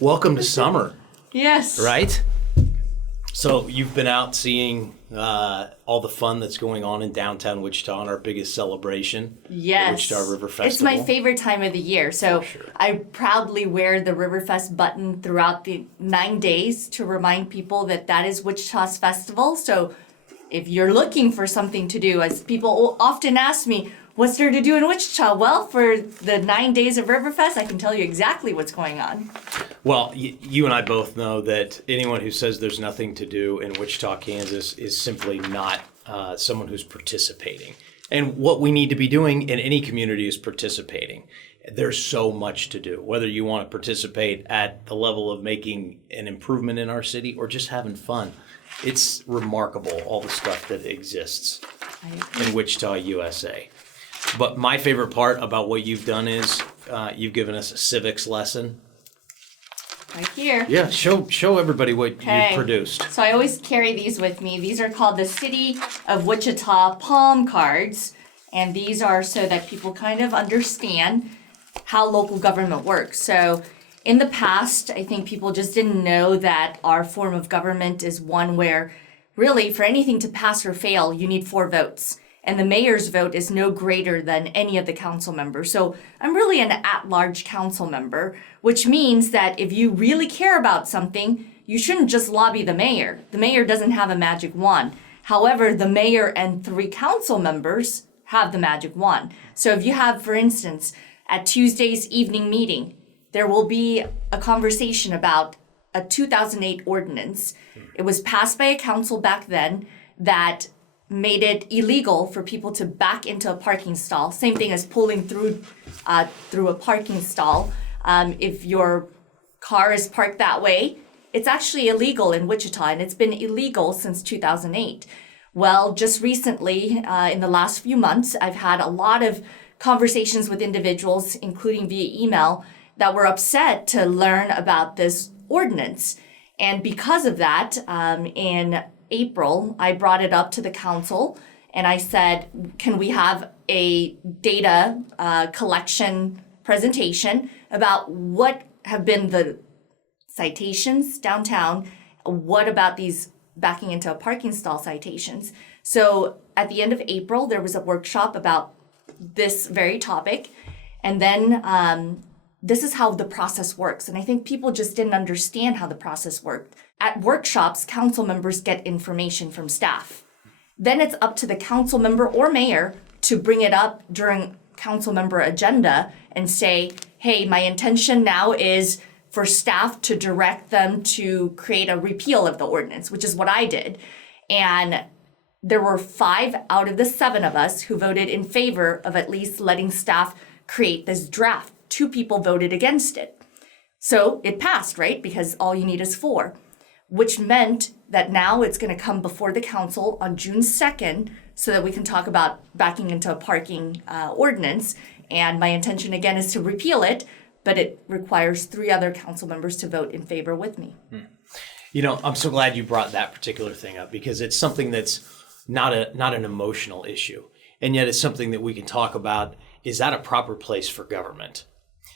Welcome to summer, Yes. right? So you've been out seeing all the fun that's going on in downtown Wichita on our biggest celebration, Yes. the Wichita River Festival. It's my favorite time of the year. So sure. I proudly wear the Riverfest button throughout the 9 days to remind people that that is Wichita's festival. So if you're looking for something to do, as people often ask me, what's there to do in Wichita? Well, for the 9 days of Riverfest, I can tell you exactly what's going on. Well, you and I both know that anyone who says there's nothing to do in Wichita, Kansas is simply not someone who's participating. And what we need to be doing in any community is participating. There's so much to do, whether you want to participate at the level of making an improvement in our city or just having fun. It's remarkable, all the stuff that exists in Wichita, USA. But my favorite part about what you've done is you've given us a civics lesson. Right here. Yeah, show everybody what you produced. So I always carry these with me. These are called the City of Wichita Palm Cards. And these are so that people kind of understand how local government works. So in the past, I think people just didn't know that our form of government is one where really for anything to pass or fail, you need 4 votes. And the mayor's vote is no greater than any of the council members. So I'm really an at-large council member, which means that if you really care about something, you shouldn't just lobby the mayor. The mayor doesn't have a magic wand. However, the mayor and 3 council members have the magic wand. So if you have, for instance, at Tuesday's evening meeting, there will be a conversation about a 2008 ordinance. It was passed by a council back then that made it illegal for people to back into a parking stall. Same thing as pulling through a parking stall. If your car is parked that way, it's actually illegal in Wichita, and it's been illegal since 2008. Well, just recently, in the last few months, I've had a lot of conversations with individuals, including via email, that were upset to learn about this ordinance. And because of that, in April, I brought it up to the council and I said, can we have a data collection presentation about what have been the citations downtown? What about these backing into a parking stall citations? So at the end of April, there was a workshop about this very topic. And then this is how the process works. And I think people just didn't understand how the process worked. At workshops, council members get information from staff. Then it's up to the council member or mayor to bring it up during council member agenda and say, hey, my intention now is for staff to direct them to create a repeal of the ordinance, which is what I did. And there were 5 out of the 7 of us who voted in favor of at least letting staff create this draft. 2 people voted against it. So it passed, right? Because all you need is 4, which meant that now it's going to come before the council on June 2nd so that we can talk about backing into a parking ordinance. And my intention, again, is to repeal it, but it requires 3 other council members to vote in favor with me. You know, I'm so glad you brought that particular thing up because it's something that's not an emotional issue. And yet it's something that we can talk about. Is that a proper place for government?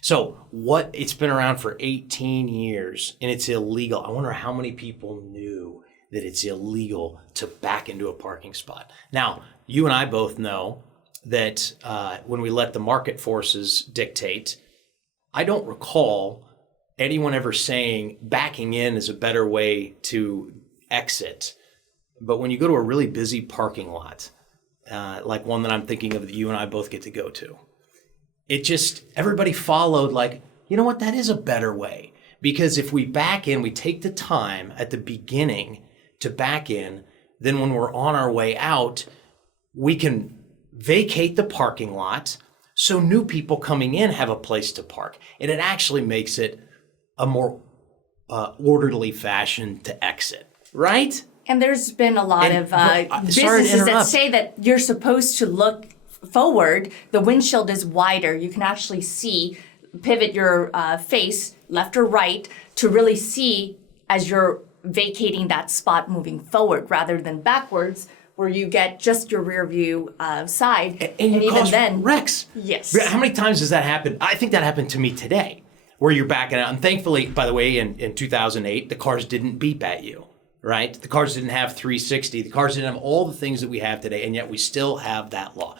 So it's been around for 18 years and it's illegal. I wonder how many people knew that it's illegal to back into a parking spot. Now, you and I both know that when we let the market forces dictate, I don't recall anyone ever saying backing in is a better way to exit. But when you go to a really busy parking lot, like one that I'm thinking of that you and I both get to go to, everybody followed like, you know what, that is a better way. Because if we back in, we take the time at the beginning to back in, then when we're on our way out, we can vacate the parking lot so new people coming in have a place to park. And it actually makes it a more orderly fashion to exit, right? And there's been a lot of businesses that say that you're supposed to look forward. The windshield is wider. You can actually pivot your face left or right to really see as you're vacating that spot moving forward rather than backwards where you get just your rear view side. And you even cause then, wrecks. Yes. How many times does that happen? I think that happened to me today. where you're backing out. And thankfully, by the way, in 2008, the cars didn't beep at you, right? The cars didn't have 360. The cars didn't have all the things that we have today, and yet we still have that law.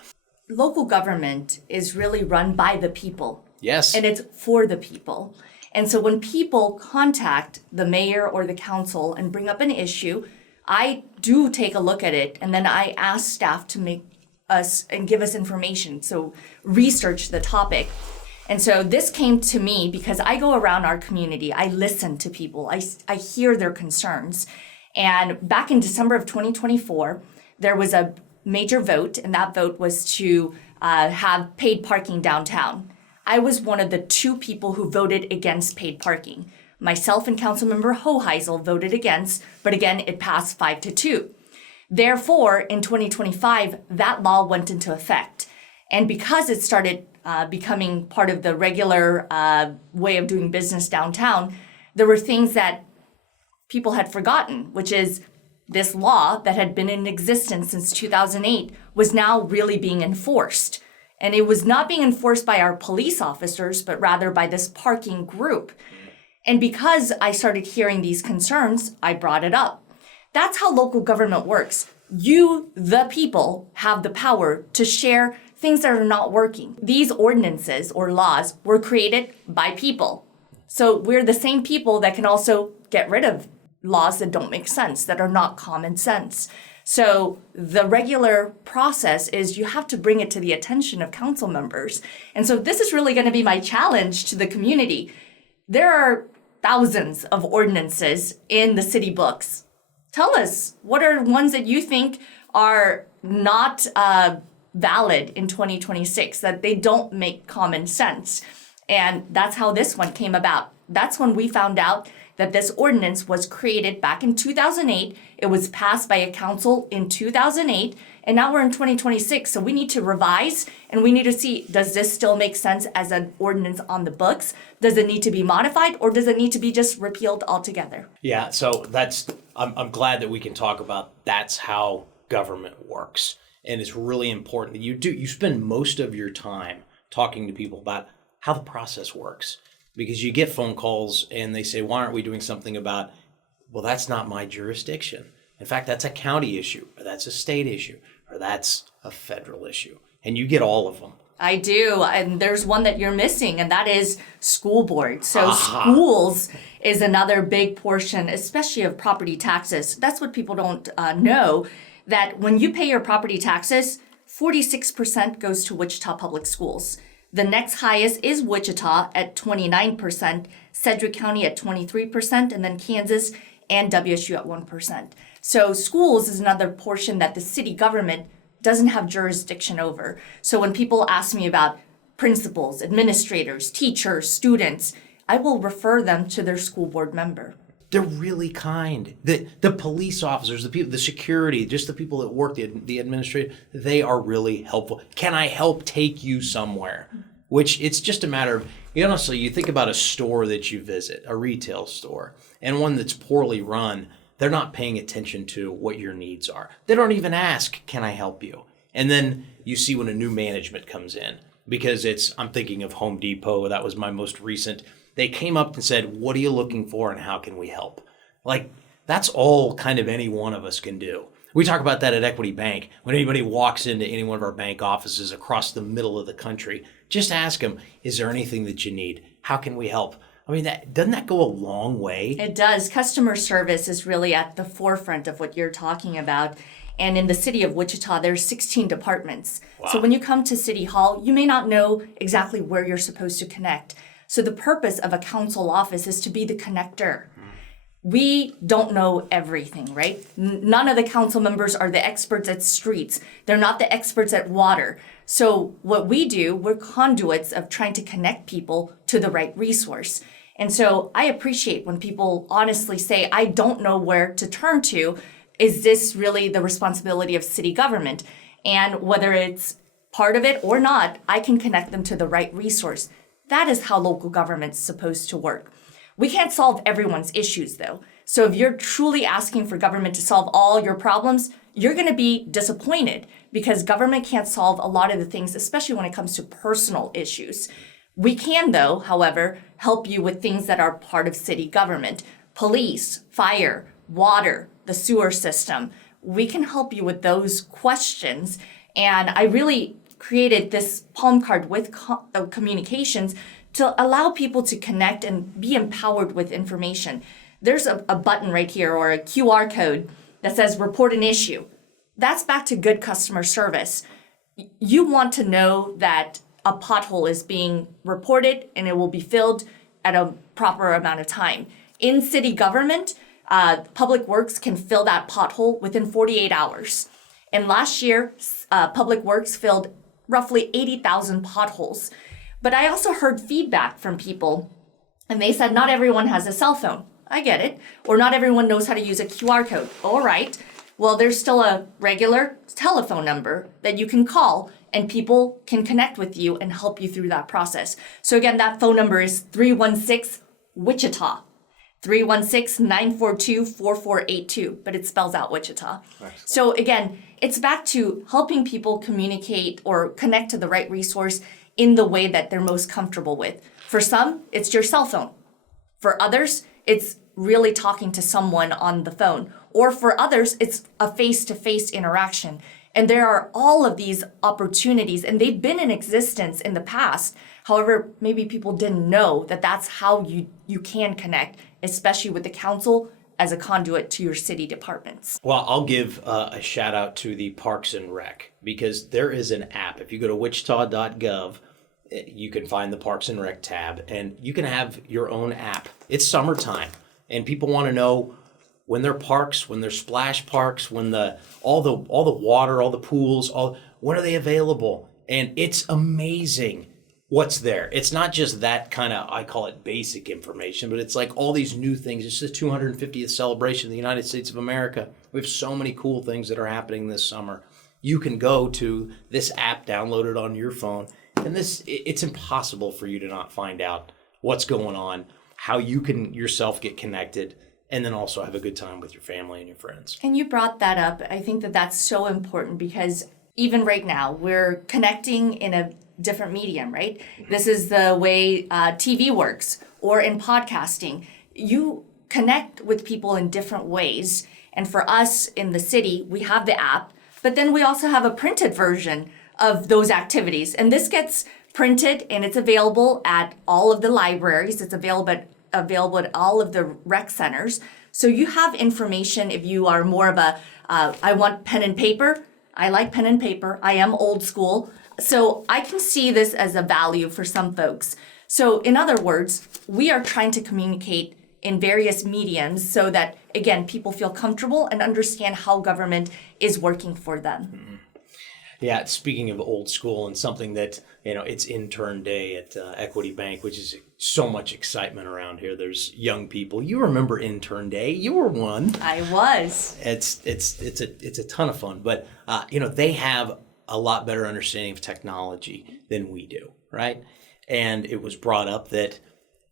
Local government is really run by the people. Yes. And it's for the people. And so when people contact the mayor or the council and bring up an issue, I do take a look at it, and then I ask staff to make us and give us information. So research the topic. And so this came to me because I go around our community. I listen to people. I hear their concerns. And back in December of 2024, there was a major vote, and that vote was to have paid parking downtown. I was one of the 2 people who voted against paid parking. Myself and Councilmember Hoheisel voted against, but again, it passed 5-2. Therefore, in 2025, that law went into effect. And because it started becoming part of the regular way of doing business downtown, there were things that people had forgotten, which is this law that had been in existence since 2008 was now really being enforced. And it was not being enforced by our police officers, but rather by this parking group. And because I started hearing these concerns, I brought it up. That's how local government works. You, the people, have the power to share things that are not working. These ordinances or laws were created by people. So we're the same people that can also get rid of laws that don't make sense, that are not common sense. So the regular process is you have to bring it to the attention of council members. And so this is really going to be my challenge to the community. There are thousands of ordinances in the city books. Tell us, what are ones that you think are not valid in 2026, that they don't make common sense? And that's how this one came about. That's when we found out that this ordinance was created back in 2008. It was passed by a council in 2008, and now we're in 2026. So we need to revise, and we need to see, does this still make sense as an ordinance on the books? Does it need to be modified, or does it need to be just repealed altogether? Yeah, so I'm glad that we can talk about that's how government works. And it's really important that you spend most of your time talking to people about how the process works. Because you get phone calls and they say, why aren't we doing something about, well, that's not my jurisdiction. In fact, that's a county issue, or that's a state issue, or that's a federal issue. And you get all of them. I do. And there's one that you're missing, and that is school board. So schools is another big portion, especially of property taxes. That's what people don't know, that when you pay your property taxes, 46% goes to Wichita Public Schools. The next highest is Wichita at 29%, Sedgwick County at 23%, and then Kansas and WSU at 1%. So schools is another portion that the city government doesn't have jurisdiction over. So when people ask me about principals, administrators, teachers, students, I will refer them to their school board member. They're really kind. The police officers, the people, the security, just the people that work, the administrator, they are really helpful. Can I help take you somewhere? Which it's just a matter of, honestly, you think about a store that you visit, a retail store, and one that's poorly run, they're not paying attention to what your needs are. They don't even ask, can I help you? And then you see when a new management comes in, because I'm thinking of Home Depot, that was my most recent. They came up and said, what are you looking for and how can we help? Like, that's all kind of any one of us can do. We talk about that at Equity Bank. When anybody walks into any one of our bank offices across the middle of the country, just ask them, is there anything that you need? How can we help? I mean, doesn't that go a long way? It does. Customer service is really at the forefront of what you're talking about. And in the city of Wichita, there's 16 departments. Wow. So when you come to City Hall, you may not know exactly where you're supposed to connect. So the purpose of a council office is to be the connector. We don't know everything, right? None of the council members are the experts at streets. They're not the experts at water. So what we do, we're conduits of trying to connect people to the right resource. And so I appreciate when people honestly say, I don't know where to turn to. Is this really the responsibility of city government? And whether it's part of it or not, I can connect them to the right resource. That is how local government's supposed to work. We can't solve everyone's issues, though. So if you're truly asking for government to solve all your problems, you're going to be disappointed because government can't solve a lot of the things, especially when it comes to personal issues. We can, though, however, help you with things that are part of city government. Police, fire, water, the sewer system. We can help you with those questions. And I really created this Palm card with communications to allow people to connect and be empowered with information. There's a button right here or a QR code that says report an issue. That's back to good customer service. You want to know that a pothole is being reported and it will be filled at a proper amount of time. In city government, Public Works can fill that pothole within 48 hours. And last year, Public Works filled roughly 80,000 potholes. But I also heard feedback from people, and they said not everyone has a cell phone. I get it. Or not everyone knows how to use a QR code. All right. Well, there's still a regular telephone number that you can call, and people can connect with you and help you through that process. So again, that phone number is 316-WICHITA. 316-942-4482, but it spells out Wichita. Excellent. So again, it's back to helping people communicate or connect to the right resource in the way that they're most comfortable with. For some, it's your cell phone. For others, it's really talking to someone on the phone. Or for others, it's a face-to-face interaction. And there are all of these opportunities, and they've been in existence in the past. However, maybe people didn't know that that's how you can connect, especially with the council as a conduit to your city departments. Well, I'll give a shout out to the Parks and Rec, because there is an app. If you go to wichita.gov, you can find the Parks and Rec tab, and you can have your own app. It's summertime, and people want to know when their parks, when their splash parks, when all the water, all the pools, when are they available? And it's amazing what's there. It's not just that kind of, I call it basic information, but it's like all these new things. It's the 250th celebration of the United States of America. We have so many cool things that are happening this summer. You can go to this app, download it on your phone, and it's impossible for you to not find out what's going on, how you can yourself get connected, and then also have a good time with your family and your friends. And you brought that up. I think that that's so important because even right now, we're connecting in a different medium, right? Mm-hmm. This is the way TV works, or in podcasting. You connect with people in different ways. And for us in the city, we have the app, but then we also have a printed version of those activities. And this gets printed and it's available at all of the libraries. It's available at all of the rec centers. So you have information if you are more of I want pen and paper. I like pen and paper. I am old school. So I can see this as a value for some folks. So in other words, we are trying to communicate in various mediums so that, again, people feel comfortable and understand how government is working for them. Mm-hmm. Yeah, speaking of old school and something that, it's intern day at Equity Bank, which is so much excitement around here. There's young people. You remember intern day. You were one. I was. It's a ton of fun, but they have a lot better understanding of technology than we do, right? And it was brought up that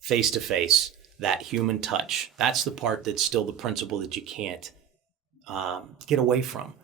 face-to-face, that human touch, that's the part that's still the principle that you can't get away from.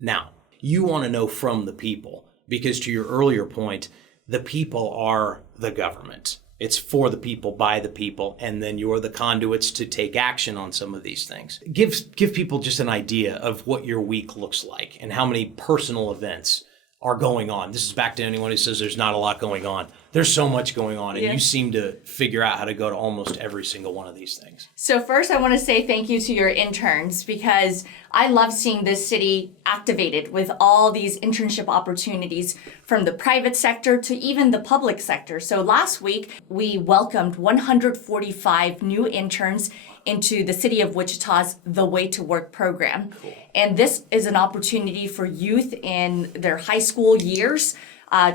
Now, you want to know from the people, because to your earlier point, the people are the government. It's for the people, by the people, and then you're the conduits to take action on some of these things. Give people just an idea of what your week looks like and how many personal events are going on. This is back to anyone who says there's not a lot going on. There's so much going on, and you seem to figure out how to go to almost every single one of these things. So first, I want to say thank you to your interns, because I love seeing this city activated with all these internship opportunities from the private sector to even the public sector. So last week, we welcomed 145 new interns into the City of Wichita's The Way to Work program. Cool. And this is an opportunity for youth in their high school years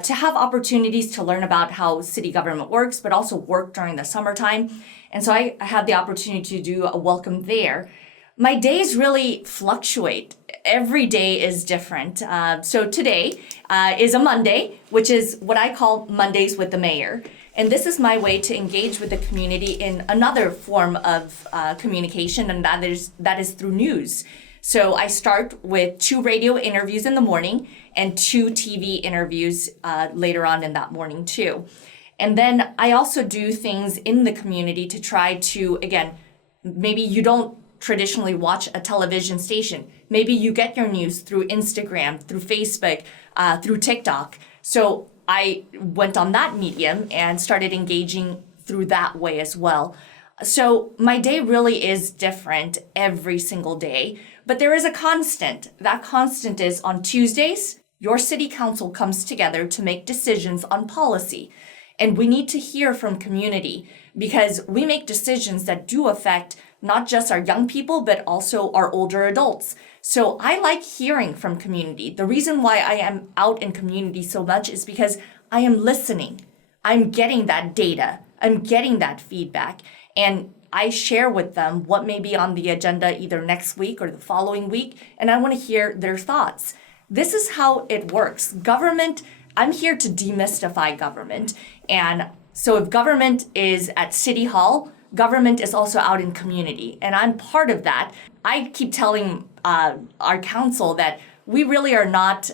to have opportunities to learn about how city government works, but also work during the summertime. And so I had the opportunity to do a welcome there. My days really fluctuate. Every day is different. So today is a Monday, which is what I call Mondays with the Mayor. And this is my way to engage with the community in another form of communication, and that is through news. So I start with 2 radio interviews in the morning and 2 TV interviews later on in that morning too. And then I also do things in the community to try to, again, maybe you don't traditionally watch a television station. Maybe you get your news through Instagram, through Facebook, through TikTok. So I went on that medium and started engaging through that way as well. So my day really is different every single day, but there is a constant. That constant is on Tuesdays, your city council comes together to make decisions on policy. And we need to hear from community because we make decisions that do affect not just our young people, but also our older adults. So I like hearing from community. The reason why I am out in community so much is because I am listening. I'm getting that data. I'm getting that feedback. And I share with them what may be on the agenda either next week or the following week. And I want to hear their thoughts. This is how it works. Government, I'm here to demystify government. And so if government is at City Hall, government is also out in community. And I'm part of that. I keep telling our council that we really are not,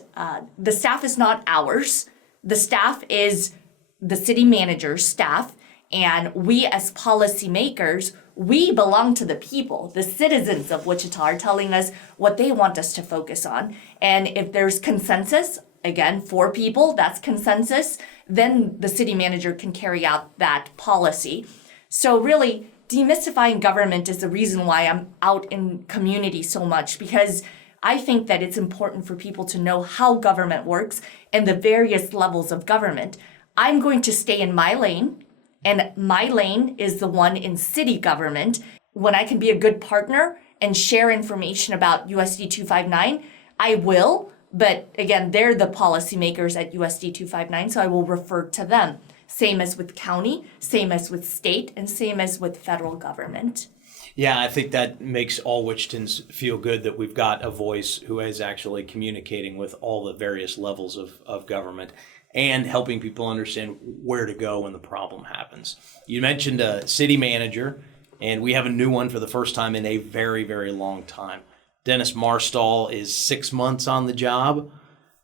the staff is not ours. The staff is the city manager's staff. And we as policymakers, we belong to the people. The citizens of Wichita are telling us what they want us to focus on. And if there's consensus, again, 4 people, that's consensus, then the city manager can carry out that policy. So really, demystifying government is the reason why I'm out in community so much, because I think that it's important for people to know how government works and the various levels of government. I'm going to stay in my lane. And my lane is the one in city government. When I can be a good partner and share information about USD 259, I will. But again, they're the policymakers at USD 259, so I will refer to them. Same as with county, same as with state, and same as with federal government. Yeah, I think that makes all Wichitans feel good that we've got a voice who is actually communicating with all the various levels of government and helping people understand where to go when the problem happens. You mentioned a city manager, and we have a new one for the first time in a very, very long time. Dennis Marstall is 6 months on the job.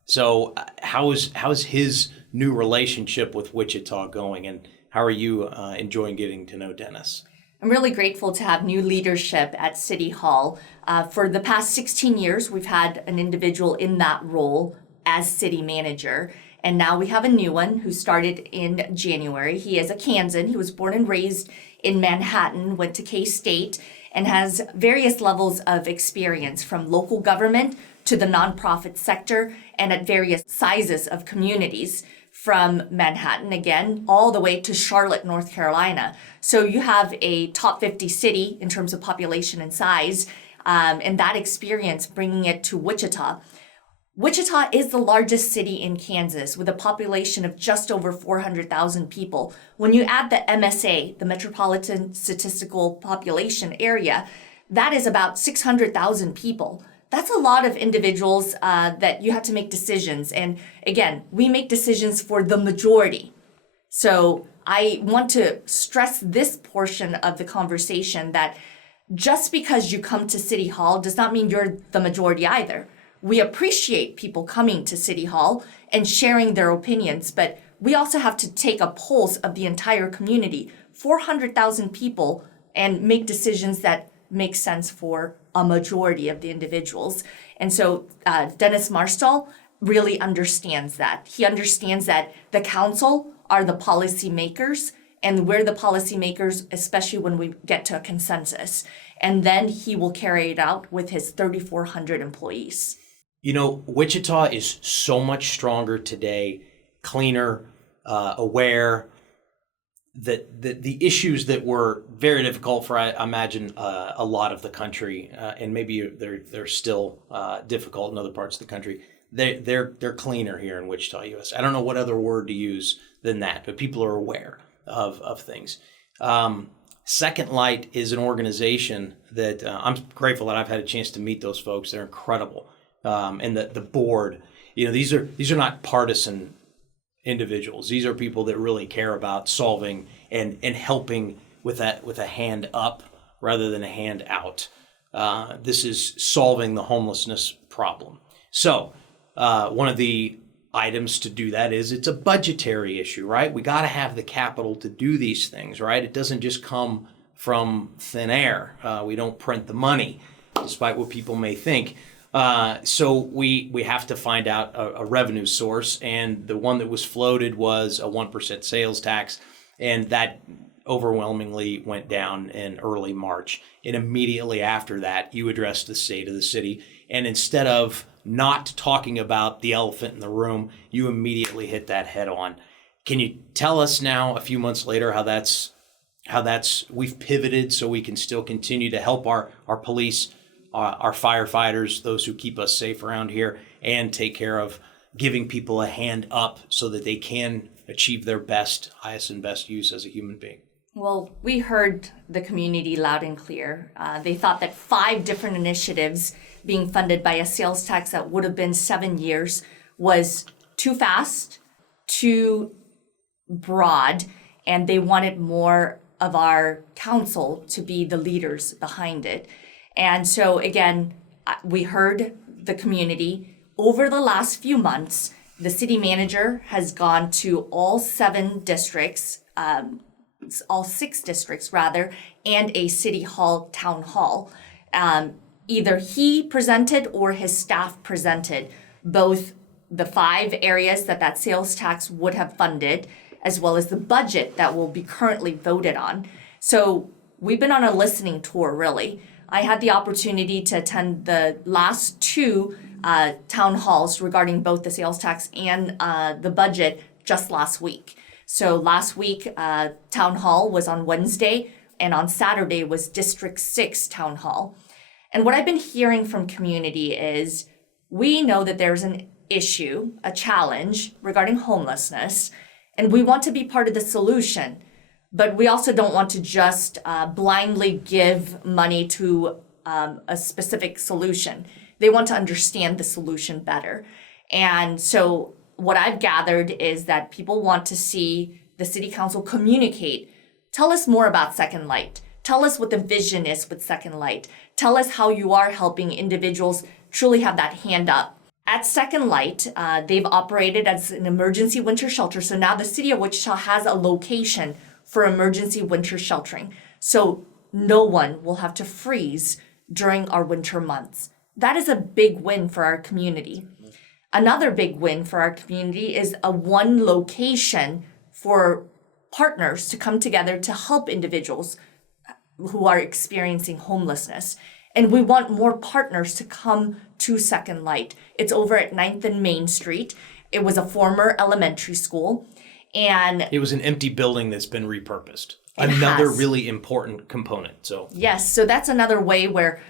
So how is his new relationship with Wichita going, and how are you enjoying getting to know Dennis? I'm really grateful to have new leadership at City Hall. For the past 16 years, we've had an individual in that role as city manager. And now we have a new one who started in January. He is a Kansan. He was born and raised in Manhattan, went to K-State, and has various levels of experience from local government to the nonprofit sector and at various sizes of communities, from Manhattan, again, all the way to Charlotte, North Carolina. So you have a top 50 city in terms of population and size, and that experience bringing it to Wichita. Wichita is the largest city in Kansas with a population of just over 400,000 people. When you add the MSA, the Metropolitan Statistical Population Area, that is about 600,000 people. That's a lot of individuals that you have to make decisions. And again, we make decisions for the majority. So I want to stress this portion of the conversation that just because you come to City Hall does not mean you're the majority either. We appreciate people coming to City Hall and sharing their opinions, but we also have to take a pulse of the entire community, 400,000 people, and make decisions that make sense for a majority of the individuals. And so Dennis Marstall really understands that. He understands that the council are the policy makers, and we're the policymakers, especially when we get to a consensus. And then he will carry it out with his 3,400 employees. You know, Wichita is so much stronger today, cleaner, aware, that the issues that were very difficult for, I imagine, a lot of the country, and maybe they're still difficult in other parts of the country, they're cleaner here in Wichita, US. I don't know what other word to use than that, but people are aware of things. Second Light is an organization that I'm grateful that I've had a chance to meet those folks. They're incredible. And the board, you know, these are not partisan individuals. These are people that really care about solving and helping with a hand up rather than a hand out. This is solving the homelessness problem. So one of the items to do that is it's a budgetary issue, right? We got to have the capital to do these things, right? It doesn't just come from thin air. We don't print the money, despite what people may think. So we have to find out a revenue source, and the one that was floated was a 1% sales tax, and that overwhelmingly went down in early March. And immediately after that, you addressed the state of the city, and instead of not talking about the elephant in the room, you immediately hit that head on. Can you tell us now, a few months later, how that's we've pivoted so we can still continue to help our police, our firefighters, those who keep us safe around here, and take care of giving people a hand up so that they can achieve their highest and best use as a human being? Well, we heard the community loud and clear. They thought that 5 different initiatives being funded by a sales tax that would have been 7 years was too fast, too broad, and they wanted more of our council to be the leaders behind it. And so again, we heard the community. Over the last few months, the city manager has gone to all 6 districts rather, and a city hall town hall. Either he presented or his staff presented both the 5 areas that sales tax would have funded, as well as the budget that will be currently voted on. So we've been on a listening tour, really. I had the opportunity to attend the last 2 town halls regarding both the sales tax and the budget just last week. So last week, town hall was on Wednesday, and on Saturday was District 6 town hall. And what I've been hearing from community is we know that there's an issue, a challenge regarding homelessness, and we want to be part of the solution. But we also don't want to just blindly give money to a specific solution. They want to understand the solution better. And so what I've gathered is that people want to see the city council communicate. Tell us more about Second Light. Tell us what the vision is with Second Light. Tell us how you are helping individuals truly have that hand up. At Second Light, they've operated as an emergency winter shelter. So now the city of Wichita has a location for emergency winter sheltering. So no one will have to freeze during our winter months. That is a big win for our community. Another big win for our community is a one location for partners to come together to help individuals who are experiencing homelessness. And we want more partners to come to Second Light. It's over at 9th and Main Street. It was a former elementary school. And it was an empty building that's been repurposed. Another really important component. So yes, so that's another way where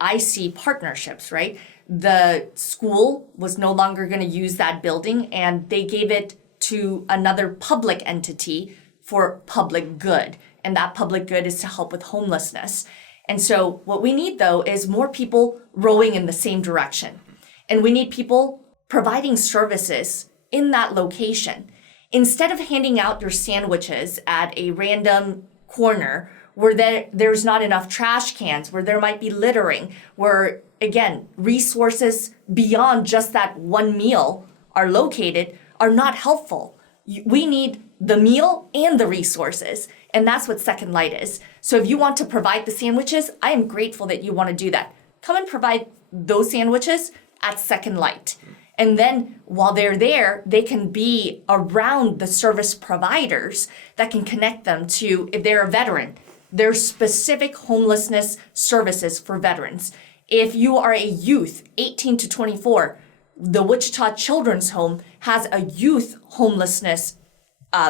I see partnerships, right? The school was no longer going to use that building, and they gave it to another public entity for public good. And that public good is to help with homelessness. And so what we need, though, is more people rowing in the same direction. And we need people providing services in that location. Instead of handing out your sandwiches at a random corner where there's not enough trash cans, where there might be littering, where, again, resources beyond just that one meal are located, are not helpful. We need the meal and the resources, and that's what Second Light is. So if you want to provide the sandwiches, I am grateful that you want to do that. Come and provide those sandwiches at Second Light. And then while they're there, they can be around the service providers that can connect them to, if they're a veteran, there's specific homelessness services for veterans. If you are a youth, 18 to 24, the Wichita Children's Home has a youth homelessness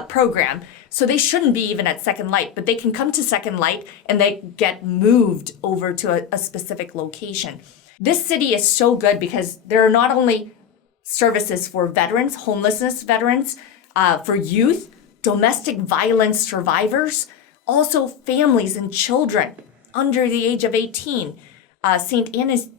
program. So they shouldn't be even at Second Light, but they can come to Second Light and they get moved over to a specific location. This city is so good because there are not only services for veterans, homelessness veterans, for youth, domestic violence survivors, also families and children under the age of 18. St.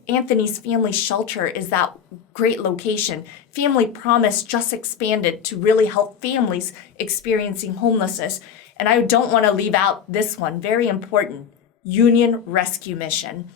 Anthony's Family Shelter is that great location. Family Promise just expanded to really help families experiencing homelessness. And I don't want to leave out this one, very important, Union Rescue Mission.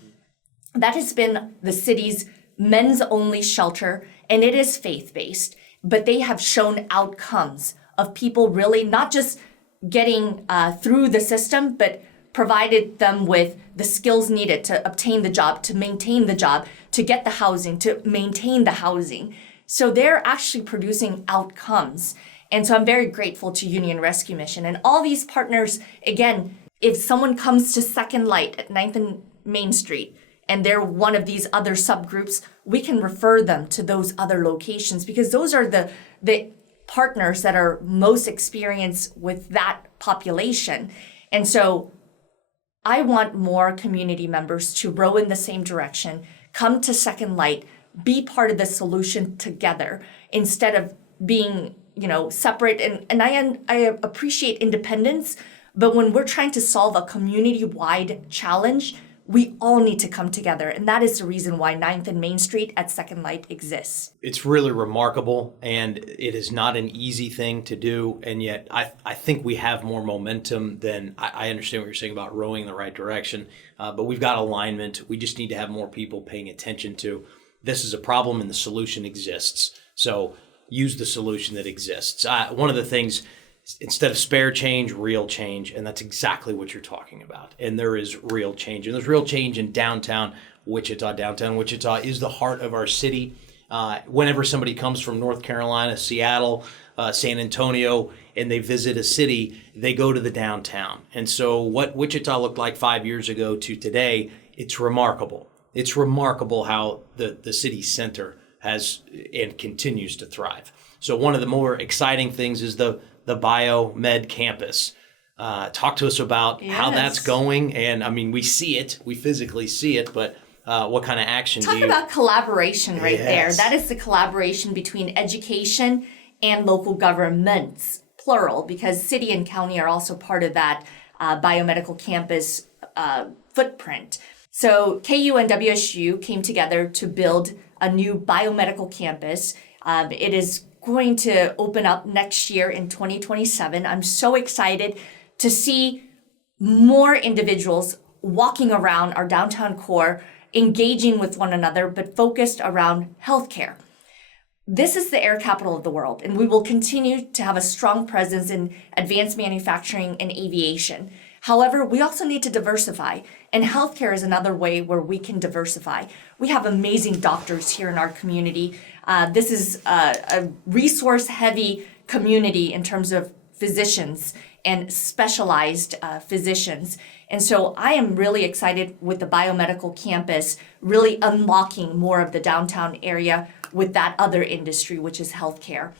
That has been the city's men's only shelter, and it is faith-based. but they have shown outcomes of people really not just getting through the system, but provided them with the skills needed to obtain the job, to maintain the job, to get the housing, to maintain the housing. So they're actually producing outcomes. And so I'm very grateful to Union Rescue Mission. And all these partners, again, if someone comes to Second Light at 9th and Main Street, and they're one of these other subgroups, we can refer them to those other locations because those are the partners that are most experienced with that population. And so I want more community members to row in the same direction, come to Second Light, be part of the solution together instead of being, separate. And I appreciate independence, but when we're trying to solve a community-wide challenge, we all need to come together. And that is the reason why 9th and Main Street at Second Light exists. It's really remarkable, and it is not an easy thing to do. And yet I think we have more momentum than I understand what you're saying about rowing in the right direction. But we've got alignment. We just need to have more people paying attention to this is a problem and the solution exists. So use the solution that exists. One of the things, instead of spare change, real change. And that's exactly what you're talking about. And there is real change. And there's real change in downtown Wichita. Downtown Wichita is the heart of our city. Whenever somebody comes from North Carolina, Seattle, San Antonio, and they visit a city, they go to the downtown. And so what Wichita looked like 5 years ago to today, it's remarkable. It's remarkable how the city center has and continues to thrive. So one of the more exciting things is the biomed campus. Talk to us about how that's going. And I mean, we see it, we physically see it, but what kind of action Talk about collaboration right there. That is the collaboration between education and local governments, plural, because city and county are also part of that biomedical campus footprint. So KU and WSU came together to build a new biomedical campus. It is going to open up next year in 2027. I'm so excited to see more individuals walking around our downtown core, engaging with one another, but focused around healthcare. This is the air capital of the world, and we will continue to have a strong presence in advanced manufacturing and aviation. However, we also need to diversify, and healthcare is another way where we can diversify. We have amazing doctors here in our community. This is a resource-heavy community in terms of physicians and specialized physicians. And so I am really excited with the biomedical campus really unlocking more of the downtown area with that other industry, which is healthcare.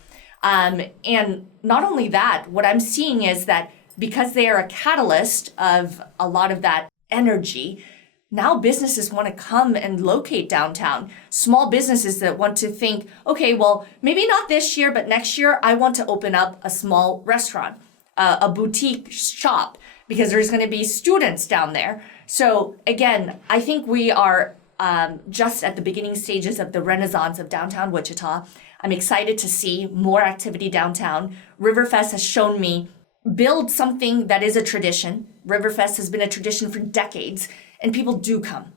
And not only that, what I'm seeing is that because they are a catalyst of a lot of that energy, now businesses want to come and locate downtown. Small businesses that want to think, okay, well, maybe not this year, but next year I want to open up a small restaurant, a boutique shop, because there's going to be students down there. So again, I think we are just at the beginning stages of the renaissance of downtown Wichita. I'm excited to see more activity downtown. Riverfest has shown me build something that is a tradition. Riverfest has been a tradition for decades, and people do come.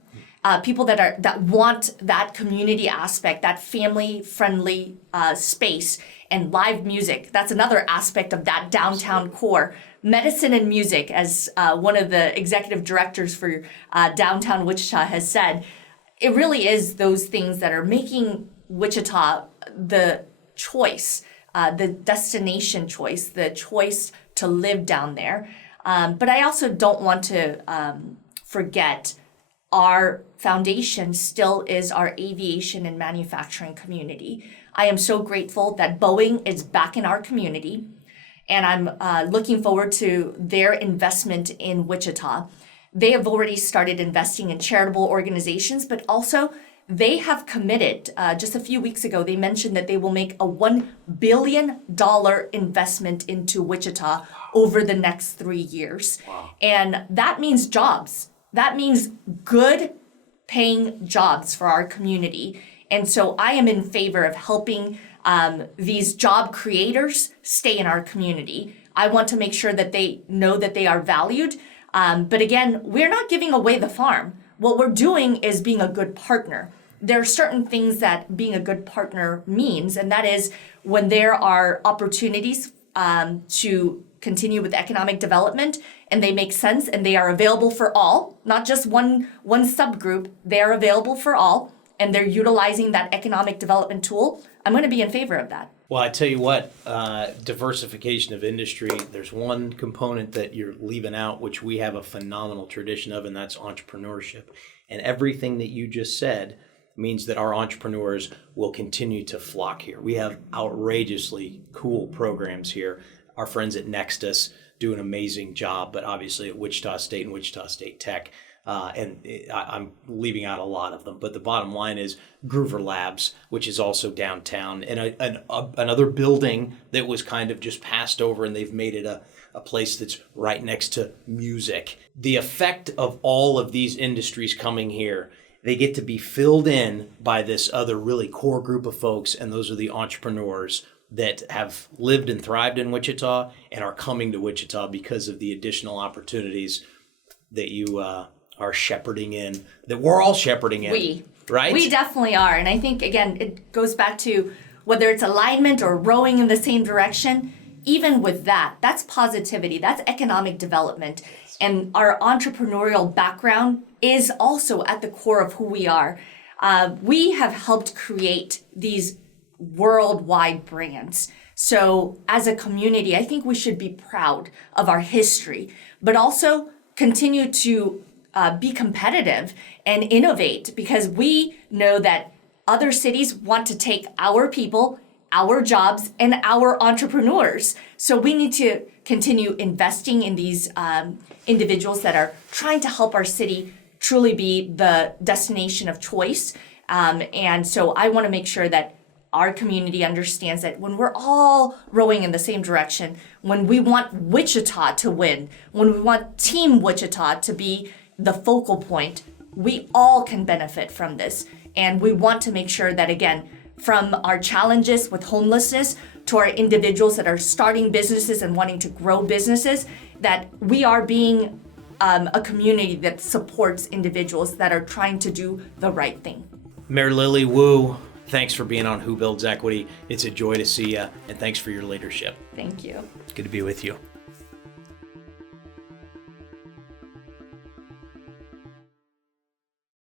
People that want that community aspect, that family-friendly space, and live music. That's another aspect of that downtown core. Medicine and music, as one of the executive directors for downtown Wichita has said, it really is those things that are making Wichita the choice, the destination choice, the choice to live down there. But I also don't want to forget our foundation still is our aviation and manufacturing community. I am so grateful that Boeing is back in our community, and I'm looking forward to their investment in Wichita. They have already started investing in charitable organizations, but also they have committed, just a few weeks ago, they mentioned that they will make a $1 billion investment into Wichita over the next 3 years. Wow. And that means jobs. That means good paying jobs for our community. And so I am in favor of helping these job creators stay in our community. I want to make sure that they know that they are valued. But again, we're not giving away the farm. What we're doing is being a good partner. there are certain things that being a good partner means, and that is when there are opportunities to continue with economic development and they make sense and they are available for all, not just one subgroup, they are available for all and they're utilizing that economic development tool, I'm going to be in favor of that. Well, I tell you what, diversification of industry, there's one component that you're leaving out, which we have a phenomenal tradition of, and that's entrepreneurship. And everything that you just said means that our entrepreneurs will continue to flock here. We have outrageously cool programs here. Our friends at Nexus do an amazing job, but obviously at Wichita State and Wichita State Tech, I'm leaving out a lot of them. But the bottom line is Groover Labs, which is also downtown, and another building that was kind of just passed over, and they've made it a place that's right next to music. The effect of all of these industries coming here, they get to be filled in by this other really core group of folks, and those are the entrepreneurs that have lived and thrived in Wichita and are coming to Wichita because of the additional opportunities that you are shepherding in, that we're all shepherding in. Right? We definitely are. And I think, again, it goes back to whether it's alignment or rowing in the same direction, even with that, that's positivity, that's economic development. And our entrepreneurial background is also at the core of who we are. We have helped create these worldwide brands. So as a community, I think we should be proud of our history, but also continue to be competitive and innovate, because we know that other cities want to take our people, our jobs, and our entrepreneurs. So we need to continue investing in these individuals that are trying to help our city truly be the destination of choice. And so I want to make sure that our community understands that when we're all rowing in the same direction, when we want Wichita to win, when we want Team Wichita to be the focal point, we all can benefit from this. And we want to make sure that, again, from our challenges with homelessness to our individuals that are starting businesses and wanting to grow businesses, that we are being a community that supports individuals that are trying to do the right thing. Mayor Lily Wu, thanks for being on Who Builds Equity. It's a joy to see you, and thanks for your leadership. Thank you. Good to be with you.